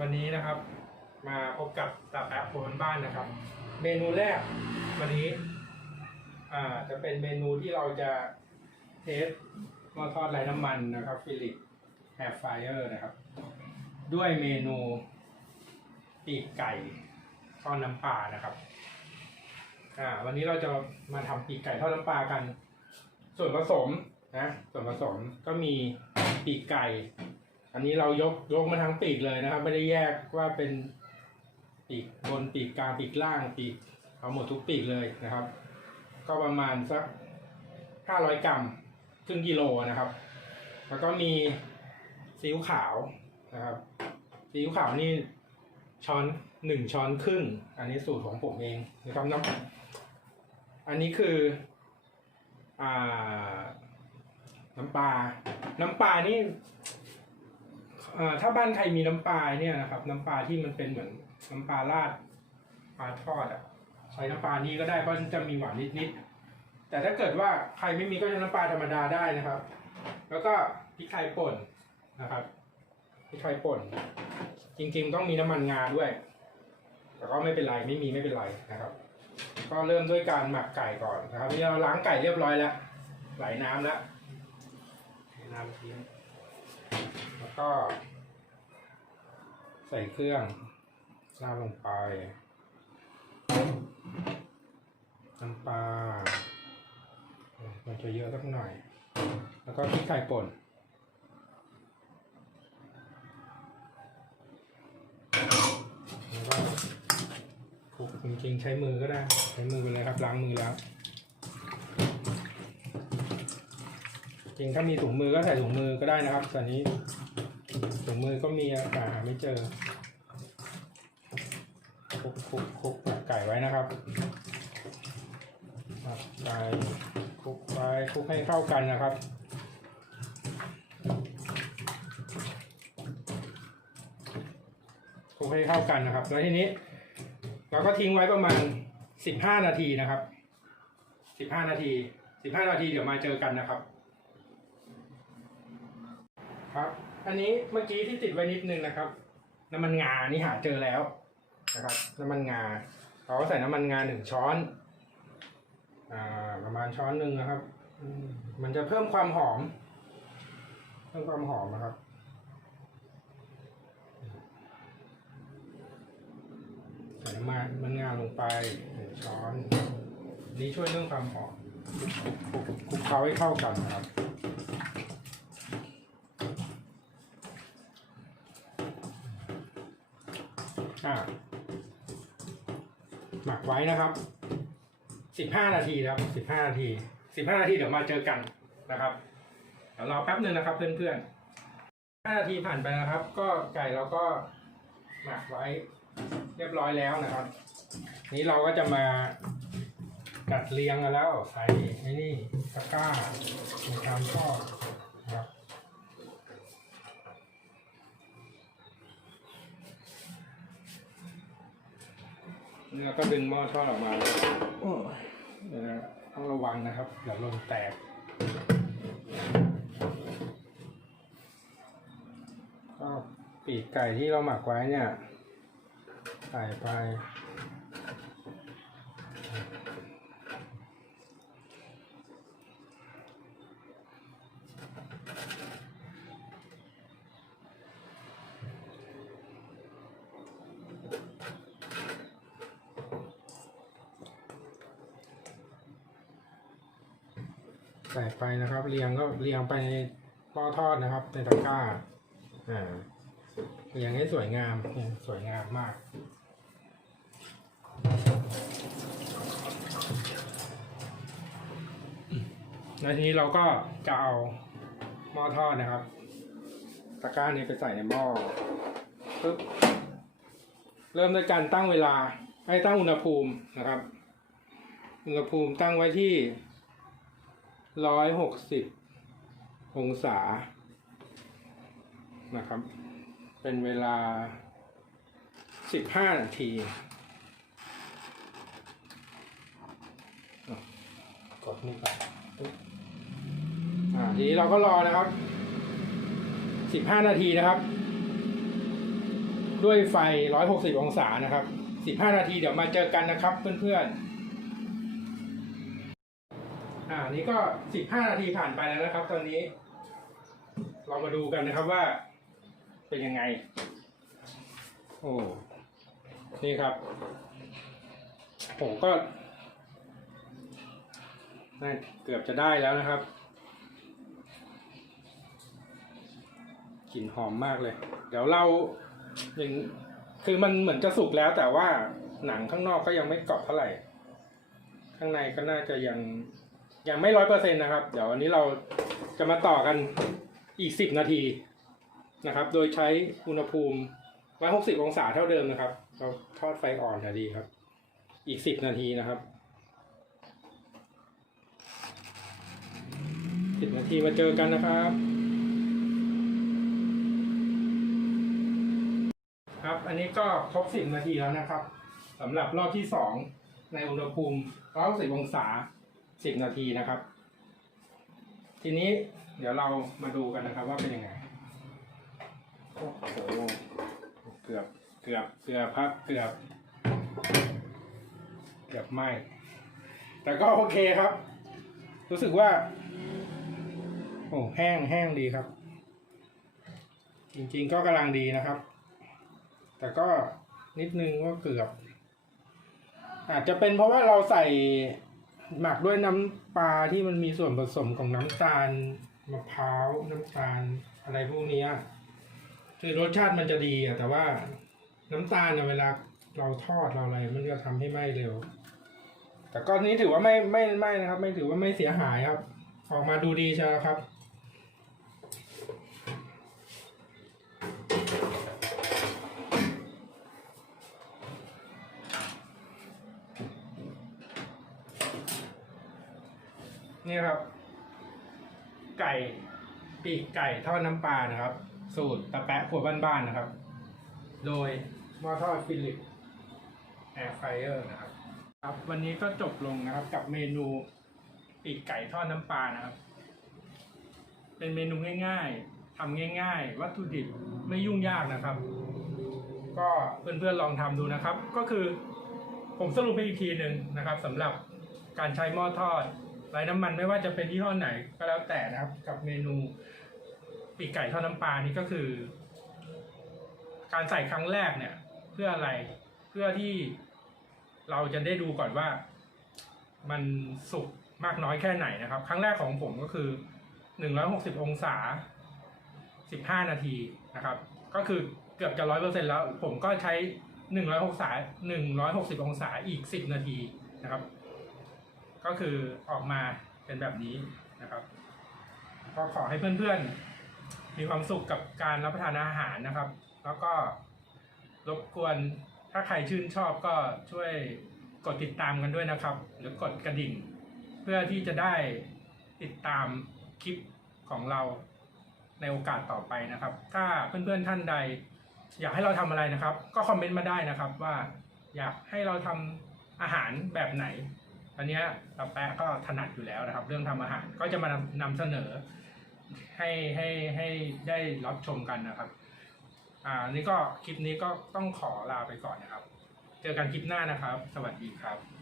วันนี้นะครับ มาพบกับตาแปะโคนบ้านนะครับ เมนูแรกวันนี้ อ่าจะเป็นเมนูที่เราจะเทสหม้อทอดไร้น้ำมันนะครับฟิลิปแฮร์ไฟเออร์นะครับ ด้วยเมนูปีกไก่ทอดน้ำปลานะครับอ่าวันนี้เราจะมาทำปีกไก่ทอดน้ำปลากัน ส่วนผสมนะส่วนผสมก็มีปีกไก่ อันนี้เรายกยกมาทั้งปีกเลยนะครับ ไม่ได้แยกว่าเป็นปีกบนปีกกลางปีกล่างปีกเอาหมดทุกปีกเลยนะครับ ก็ประมาณสักห้าร้อยกรัมครึ่งกิโลนะครับ แล้วก็มีซีอิ๊วขาวนะครับซีอิ๊วขาวนี่ช้อนหนึ่งช้อนครึ่ง อันนี้สูตรของผมเองนะครับน้ำอันนี้คืออ่าน้ำปลา น้ำปลานี่ ถ้าบ้านใครมีน้ำปลาเนี่ยนะครับ น้ำปลาที่มันเป็นเหมือนน้ำปลาราดปลาทอดอะใช้น้ำปลานี้ก็ได้เพราะจะมีหวานนิดๆแต่ถ้าเกิดว่าใครไม่มีก็ใช้น้ำปลาธรรมดาได้นะครับ แล้วก็พริกไทยป่นนะครับพริกไทยป่น จริงๆต้องมีน้ำมันงาด้วย แต่ก็ไม่เป็นไรไม่มีไม่เป็นไรนะครับ ก็เริ่มด้วยการหมักไก่ก่อนนะครับนี่เราล้างไก่เรียบร้อยแล้วไหลน้ำแล้วน้ำทิ้ง แล้วก็ ใส่เครื่องราดลงไป น้ำปลามันจะเยอะสักหน่อย แล้วก็พริกไทยป่นแล้วก็คลุกจริงๆใช้มือก็ได้ ใช้มือไปเลยครับล้างมือแล้ว จริงถ้ามีถุงมือก็ใส่ถุงมือก็ได้นะครับแต่นี้ถุงมือก็มีแต่หาไม่เจอคลุกคุกคุกไก่ไว้นะครับไก่คลุกไว้คลุกให้เข้ากันนะครับคลุกให้เข้ากันนะครับ แล้วทีนี้ เราก็ทิ้งไว้ประมาณสิบห้านาทีนะครับสิบห้านาทีสิบห้านาทีเดี๋ยวมาเจอกันนะครับ ครับ อันนี้เมื่อกี้ที่ติดไว้นิดนึงนะครับ น้ำมันงานี่หาเจอแล้วนะครับ น้ำมันงาเราก็ใส่น้ำมันงาหนึ่งช้อน อ่า ประมาณช้อนหนึ่งนะครับ มันจะเพิ่มความหอม เพิ่มความหอมนะครับใส่น้ำมันมันงาลงไปหนึ่งช้อน นี่ช่วยเรื่องความหอมคลุกคลุกเคล้าให้เข้ากันนะครับ อ่า หมักไว้นะครับสิบห้านาทีครับสิบห้านาทีสิบห้านาทีเดี๋ยวมาเจอกันนะครับเดี๋ยวรอแป๊บหนึ่งนะครับ เพื่อนๆห้านาทีผ่านไปนะครับ ก็ไก่เราก็หมักไว้เรียบร้อยแล้วนะครับ นี้เราก็จะมาจัดเรียงกันแล้วใส่ไอ้นี่ตะกร้าในชามทอด นี่ก็ดึงหม้อทอดออกมาเลยโอ้ยเดี๋ยวนะต้องระวังนะครับเดี๋ยวลมแตกก็ปีกไก่ที่เราหมักไว้เนี่ยใส่ไป ใส่ไปนะครับ เรียงก็เรียงไปในหม้อทอดนะครับในตะกร้าอ่าเรียงให้สวยงามเนี่ยสวยงามมากแล้วทีนี้เราก็จะเอาหม้อทอดนะครับ ตะกร้านี้ไปใส่ในหม้อปึ๊บเริ่มด้วยการตั้งเวลาให้ตั้งอุณหภูมินะครับ อุณหภูมิตั้งไว้ที่ ร้อยหกสิบองศานะครับ เป็นเวลาสิบห้านาทีอะกดนี่ไปปุ๊บอ่าทีนี้เราก็รอนะครับสิบห้านาทีนะครับนด้วยไฟ160องศานะครับ15นาทีเดี๋ยวมาเจอกันนะครับเพื่อนๆ อ่านี่ก็15นาทีผ่านไปแล้วนะครับ ตอนนี้ เรามาดูกันนะครับว่า เป็นยังไง โอ้นี่ครับ ผมก็น่าเกือบจะได้แล้วนะครับกลิ่นหอมมากเลย เดี๋ยวเราอย่างคือมันเหมือนจะสุกแล้วแต่ว่าหนังข้างนอกก็ยังไม่กรอบเท่าไหร่ ข้างในก็น่าจะยัง ยังไม่ร้อยเปอร์เซ็นต์นะครับ เดี๋ยววันนี้เราจะมาต่อกันอีกสิบนาทีนะครับ โดยใช้อุณหภูมิร้อยหกสิบองศาเท่าเดิมนะครับ เราทอดไฟอ่อนจะดีครับ อีกสิบนาทีนะครับสิบนาทีมาเจอกันนะครับ ครับ อันนี้ก็ครบสิบนาทีแล้วนะครับสำหรับรอบที่สองในอุณหภูมิร้อยสิบองศา สิบนาทีนะครับ ทีนี้เดี๋ยวเรามาดูกันนะครับ ว่าเป็นยังไงโอ้โหเกือบเกือบเกือบครับเกือบ เกือบไหมแต่ก็โอเคครับ รู้สึกว่า โอ้แห้งแห้งดีครับ จริงๆก็กำลังดีนะครับ แต่ก็นิดนึงว่าเกือบ อาจจะเป็นเพราะว่าเราใส่ หมักด้วยน้ำปลาที่มันมีส่วนผสมของน้ำตาลมะพร้าวน้ำตาลอะไรพวกนี้คือรสชาติมันจะดีอะแต่ว่าน้ำตาลอะเวลาเราทอดเราอะไร มันจะทำให้ไหม้เร็ว แต่ก้อนนี้ถือว่าไม่ไม่ไม่นะครับ ไม่ถือว่าไม่เสียหายครับ ออกมาดูดีใช่ไหมครับ นี่ครับ ไก่ปีกไก่ทอดน้ำปลานะครับ สูตรตะแปะครัวบ้านๆนะครับ โดยหม้อทอดฟิลิปแอร์ไฟเออร์นะครับ ครับวันนี้ก็จบลงนะครับ กับเมนูปีกไก่ทอดน้ำปลานะครับ เป็นเมนูง่ายๆทำง่าย ๆ วัตถุดิบไม่ยุ่งยากนะครับ ก็เพื่อนๆลองทำดูนะครับ ก็คือผมสรุปให้อีกทีหนึ่งนะครับสำหรับการใช้หม้อทอด ไร้น้ำมันไม่ว่าจะเป็นยี่ห้อไหนก็แล้วแต่นะครับ กับเมนูปีกไก่ทอดน้ำปลานี่ก็คือ การใส่ครั้งแรกเนี่ย เพื่ออะไรเพื่อที่เราจะได้ดูก่อนว่า มันสุกมากน้อยแค่ไหนนะครับ ครั้งแรกของผมก็คือ160อยหกสิบองศา15นาทีนะครับ ก็คือเกือบจะร้อยเปอร์เซ็นแล้ว ผมก็ใช้100องศา160องศาอีก10นาทีนะครับ ก็คือออกมาเป็นแบบนี้นะครับ ก็ขอให้เพื่อนๆ มีความสุขกับการรับประทานอาหารนะครับ แล้วก็รบกวนถ้าใครชื่นชอบก็ช่วยกดติดตามกันด้วยนะครับ หรือกดกระดิ่ง เพื่อที่จะได้ติดตามคลิปของเราในโอกาสต่อไปนะครับ ถ้าเพื่อนๆท่านใด อยากให้เราทำอะไรนะครับ ก็คอมเมนต์มาได้นะครับว่าอยากให้เราทำอาหารแบบไหน อันนี้ยตาแปะก็ถนัดอยู่แล้วนะครับ เรื่องทำอาหารก็จะมานำนำเสนอ ให้ให้ให้ได้รับชมกันนะครับ อ่านี่ก็คลิปนี้ก็ต้องขอลาไปก่อนนะครับ เจอกันคลิปหน้านะครับ สวัสดีครับ